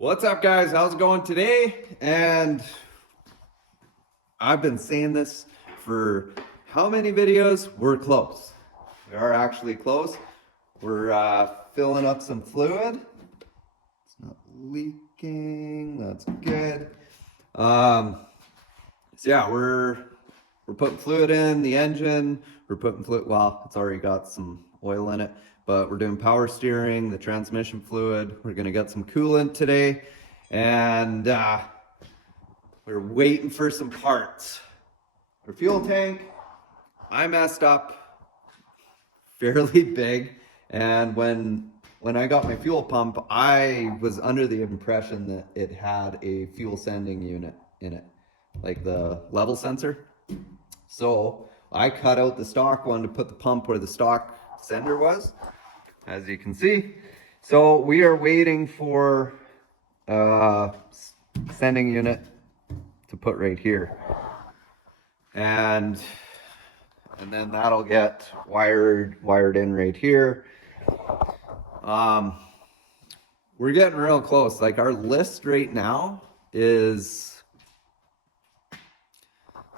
What's up, guys? How's it going today? And I've been saying this for how many videos? We're close. We are actually close. We're filling up some fluid. It's not leaking. That's good. So yeah, we're putting fluid in the engine. We're putting fluid. Well, it's already got some oil in it, but we're doing power steering, the transmission fluid. We're gonna get some coolant today, and we're waiting for some parts. Our fuel tank, I messed up fairly big, and when I got my fuel pump, I was under the impression that it had a fuel sending unit in it, like the level sensor. So I cut out the stock one to put the pump where the stock sender was, as you can see. So we are waiting for sending unit to put right here, and then that'll get wired in right here. We're getting real close. Like, our list right now is,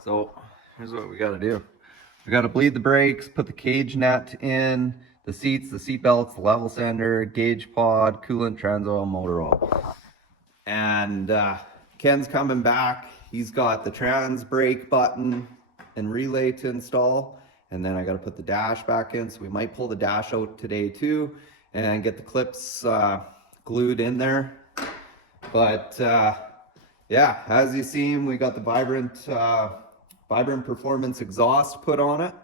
so here's what we got to do. We got to bleed the brakes, put the cage net in, the seats, the seat belts, the level sender, gauge pod, coolant, trans oil, motor oil. And Ken's coming back. He's got the trans brake button and relay to install. And then I got to put the dash back in. So we might pull the dash out today too and get the clips glued in there. But yeah, as you seen, we got the Vibrant Performance exhaust put on it.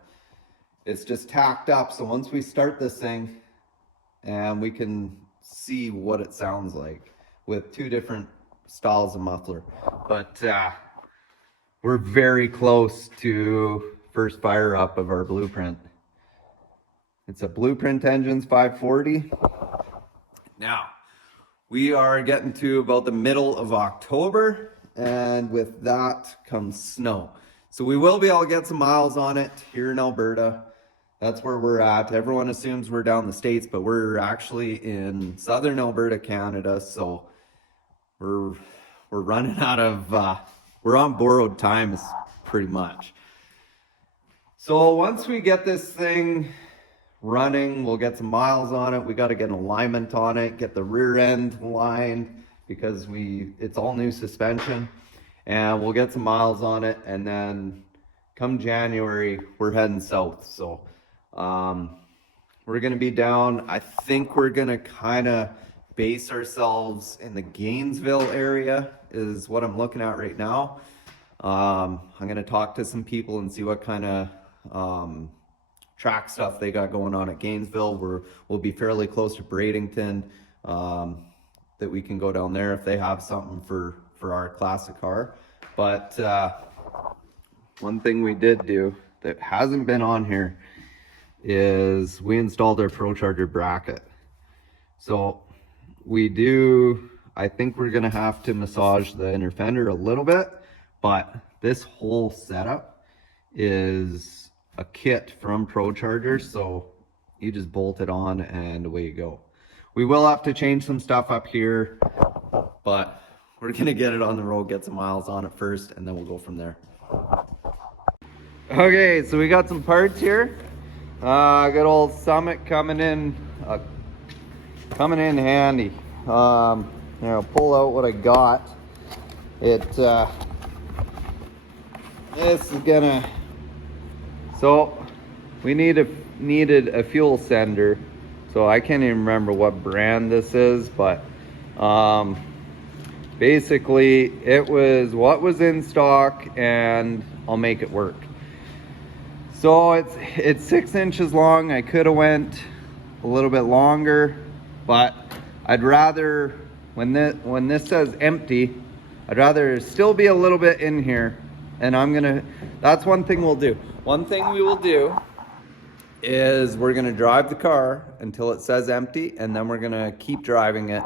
It's just tacked up, so once we start this thing, and we can see what it sounds like with two different styles of muffler. But we're very close to first fire up of our blueprint. It's a Blueprint Engines 540. Now, we are getting to about the middle of October, and with that comes snow. So we will be able to get some miles on it here in Alberta. That's where we're at. Everyone assumes we're down the States, but we're actually in southern Alberta, Canada. So we're running out of, we're on borrowed times pretty much. So once we get this thing running, we'll get some miles on it. We got to get an alignment on it, get the rear end aligned, because it's all new suspension. And we'll get some miles on it, and then come January, we're heading south. So we're going to be down. I think we're going to kind of base ourselves in the Gainesville area is what I'm looking at right now. I'm going to talk to some people and see what kind of track stuff they got going on at Gainesville. We'll be fairly close to Bradenton, that we can go down there if they have something for our classic car. But one thing we did do that hasn't been on here is we installed our ProCharger bracket. So I think we're gonna have to massage the inner fender a little bit, but this whole setup is a kit from ProCharger, so you just bolt it on and away you go. We will have to change some stuff up here, but we're gonna get it on the road, get some miles on it first, and then we'll go from there. Okay, so we got some parts here. Good old Summit coming in handy. Pull out what I got. This is gonna. So we needed a fuel sender. So I can't even remember what brand this is, but basically it was what was in stock, and I'll make it work. So it's 6 inches long. I could have went a little bit longer, but I'd rather, when this says empty, I'd rather still be a little bit in here. And that's one thing we'll do. One thing we will do is we're gonna drive the car until it says empty, and then we're gonna keep driving it,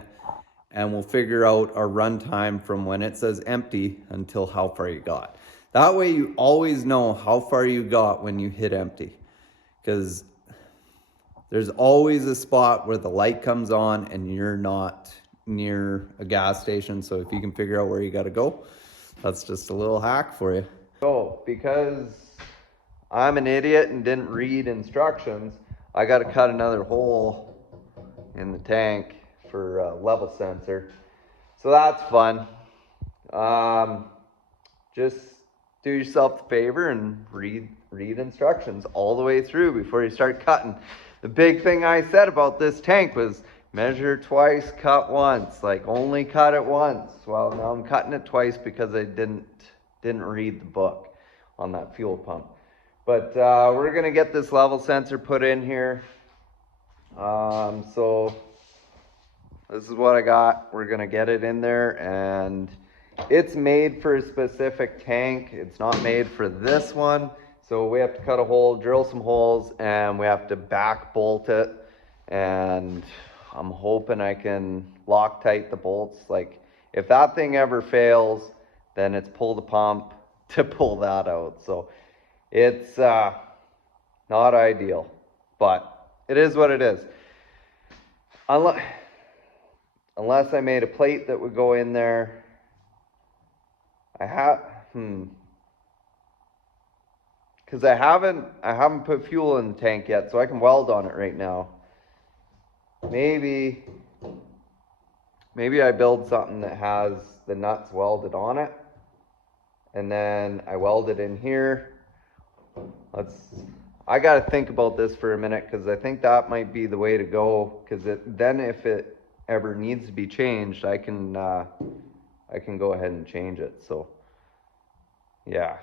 and we'll figure out our run time from when it says empty until how far you got. That way you always know how far you got when you hit empty, because there's always a spot where the light comes on and you're not near a gas station. So if you can figure out where you got to go, that's just a little hack for you. So because I'm an idiot and didn't read instructions, I got to cut another hole in the tank for a level sensor. So that's fun. Just do yourself the favor and read instructions all the way through before you start cutting. The big thing I said about this tank was measure twice, cut once. Like, only cut it once. Well, now I'm cutting it twice because I didn't read the book on that fuel pump. But we're gonna get this level sensor put in here. So this is what I got. We're gonna get it in there, and it's made for a specific tank. It's not made for this one. So we have to cut a hole, drill some holes, and we have to back bolt it. And I'm hoping I can Loctite the bolts. Like, if that thing ever fails, then it's pull the pump to pull that out. So it's not ideal, but it is what it is. Unless I made a plate that would go in there. Because I haven't put fuel in the tank yet, so I can weld on it right now. Maybe I build something that has the nuts welded on it, and then I weld it in here. I gotta think about this for a minute, because I think that might be the way to go, because then if it ever needs to be changed, I can go ahead and change it. So yeah,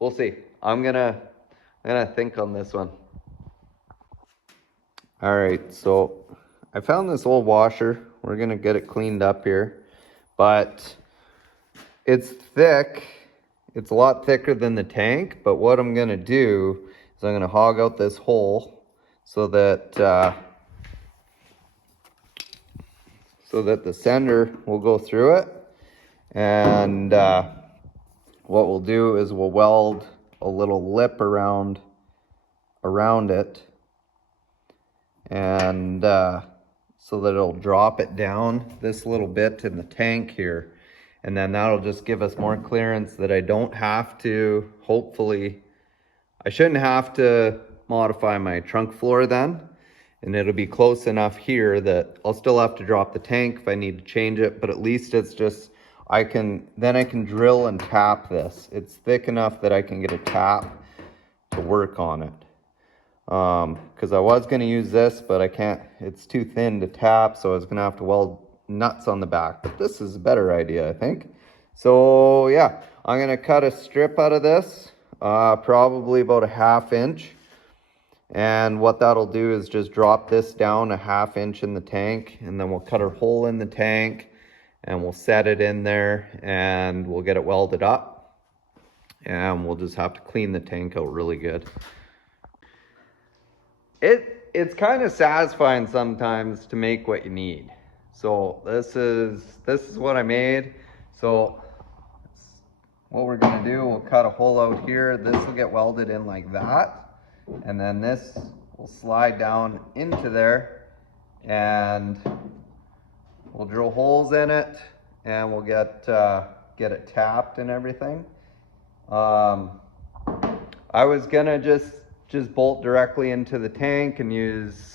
we'll see. I'm gonna think on this one. All right, so I found this old washer. We're gonna get it cleaned up here, but it's thick. It's a lot thicker than the tank, but what I'm gonna do is I'm gonna hog out this hole so that the sender will go through it. And what we'll do is we'll weld a little lip around it, and so that it'll drop it down this little bit in the tank here. And then that'll just give us more clearance that I don't have to, hopefully, I shouldn't have to modify my trunk floor then. And it'll be close enough here that I'll still have to drop the tank if I need to change it, but at least it's just, then I can drill and tap this. It's thick enough that I can get a tap to work on it. Because I was gonna use this, but I can't, it's too thin to tap, so I was gonna have to weld nuts on the back, but this is a better idea, I think. So yeah, I'm gonna cut a strip out of this, probably about a 1/2 inch. And what that'll do is just drop this down a 1/2 inch in the tank, and then we'll cut a hole in the tank and we'll set it in there, and we'll get it welded up, and we'll just have to clean the tank out really good. It's kind of satisfying sometimes to make what you need. So this is what I made. So what we're gonna do, we'll cut a hole out here. This will get welded in like that, and then this will slide down into there, and we'll drill holes in it, and we'll get it tapped and everything. I was gonna just bolt directly into the tank and use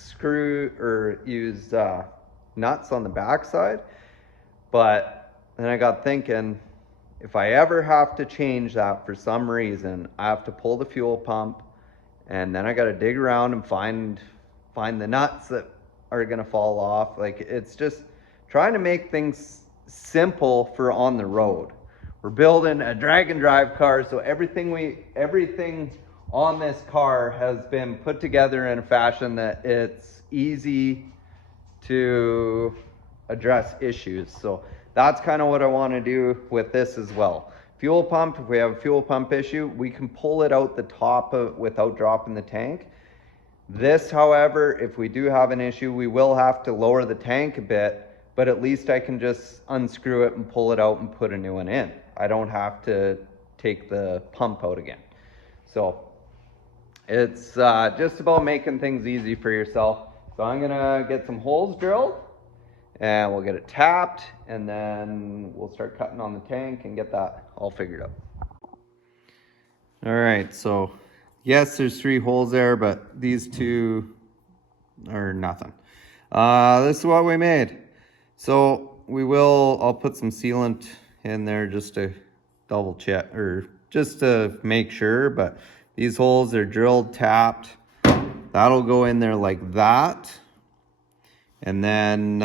nuts on the backside, but then I got thinking, if I ever have to change that for some reason, I have to pull the fuel pump, and then I got to dig around and find the nuts that are gonna fall off. Like, it's just trying to make things simple for on the road. We're building a drag and drive car, so everything on this car has been put together in a fashion that it's easy to address issues. So that's kind of what I want to do with this as well. Fuel pump, if we have a fuel pump issue, we can pull it out the top without dropping the tank. This, however, if we do have an issue, we will have to lower the tank a bit, but at least I can just unscrew it and pull it out and put a new one in. I don't have to take the pump out again. So it's just about making things easy for yourself. So I'm gonna get some holes drilled, and we'll get it tapped, and then we'll start cutting on the tank and get that all figured out. All right, so yes, there's 3 holes there, but these 2 are nothing. This is what we made. So I'll put some sealant in there just to double check, or just to make sure, but these holes are drilled, tapped. That'll go in there like that. And then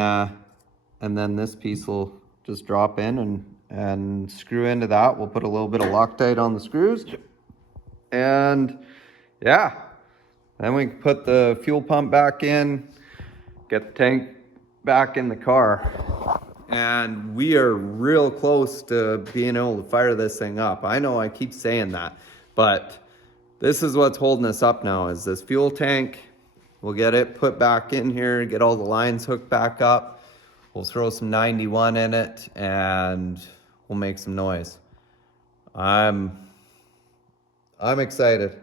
this piece will just drop in and screw into that. We'll put a little bit of Loctite on the screws. And yeah, then we can put the fuel pump back in, get the tank back in the car. And we are real close to being able to fire this thing up. I know I keep saying that, but this is what's holding us up now, is this fuel tank. We'll get it put back in here, get all the lines hooked back up. We'll throw some 91 in it and we'll make some noise. I'm excited.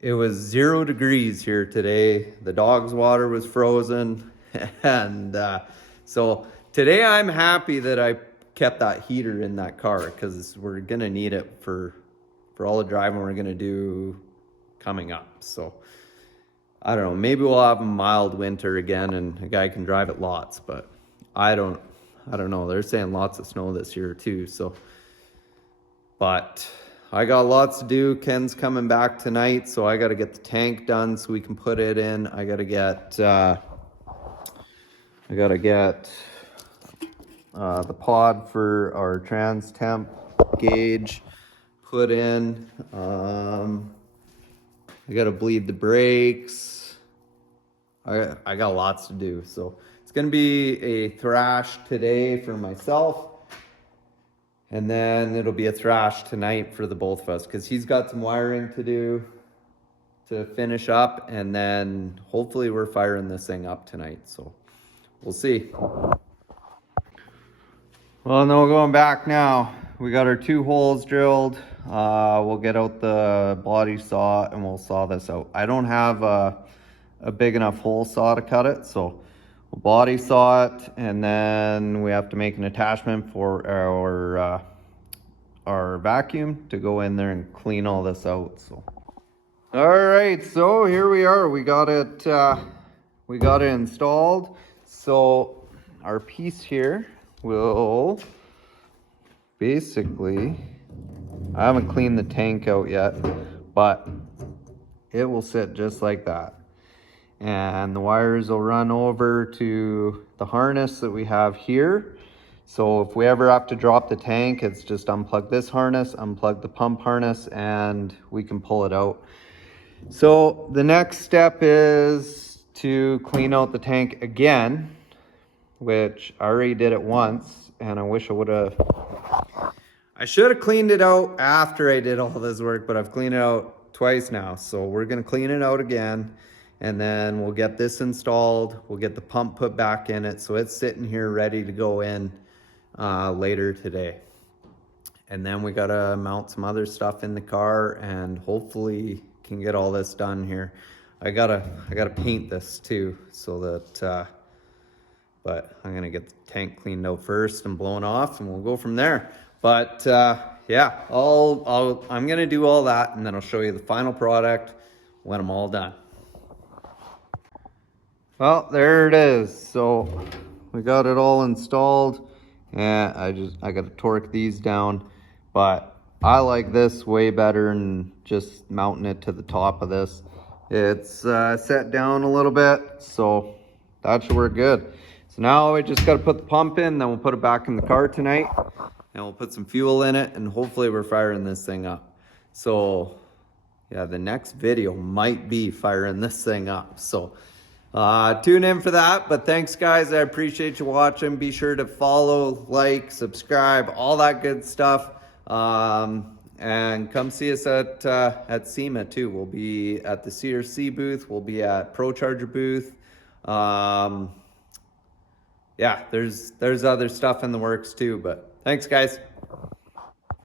It was 0 degrees here today. The dog's water was frozen. And so today I'm happy that I kept that heater in that car, because we're gonna need it for all the driving we're gonna do coming up. So I don't know, maybe we'll have a mild winter again and a guy can drive it lots, but I don't know. They're saying lots of snow this year too, so. But I got lots to do. Ken's coming back tonight, so I gotta get the tank done so we can put it in. I gotta get the pod for our trans temp gauge put in. I gotta bleed the brakes. I got lots to do. So it's gonna be a thrash today for myself. And then it'll be a thrash tonight for the both of us, because he's got some wiring to do to finish up. And then hopefully we're firing this thing up tonight. So we'll see. Well, no going back now. We got our 2 holes drilled. We'll get out the body saw and we'll saw this out. I don't have a big enough hole saw to cut it, so we'll body saw it, and then we have to make an attachment for our vacuum to go in there and clean all this out. So, all right, so here we are. We got it installed. So our piece here will basically, I haven't cleaned the tank out yet, but it will sit just like that. And the wires will run over to the harness that we have here. So if we ever have to drop the tank, it's just unplug this harness, unplug the pump harness, and we can pull it out. So the next step is to clean out the tank again, which I already did it once, and I wish I should have cleaned it out after I did all this work, but I've cleaned it out twice now. So we're gonna clean it out again, and then we'll get this installed. We'll get the pump put back in it, so it's sitting here ready to go in later today. And then we gotta mount some other stuff in the car, and hopefully can get all this done here. I gotta paint this too, so that but I'm gonna get the tank cleaned out first and blown off, and we'll go from there. But yeah, I'm gonna do all that, and then I'll show you the final product when I'm all done. Well, there it is. So we got it all installed, and I got to torque these down, but I like this way better than just mounting it to the top of this. It's set down a little bit, so that should work good. So now we just got to put the pump in, then we'll put it back in the car tonight, and we'll put some fuel in it, and hopefully we're firing this thing up. So yeah, the next video might be firing this thing up. So tune in for that. But thanks, guys. I appreciate you watching. Be sure to follow, like, subscribe, all that good stuff. And come see us at SEMA too. We'll be at the CRC booth. We'll be at ProCharger booth. Yeah, there's other stuff in the works too. But thanks, guys.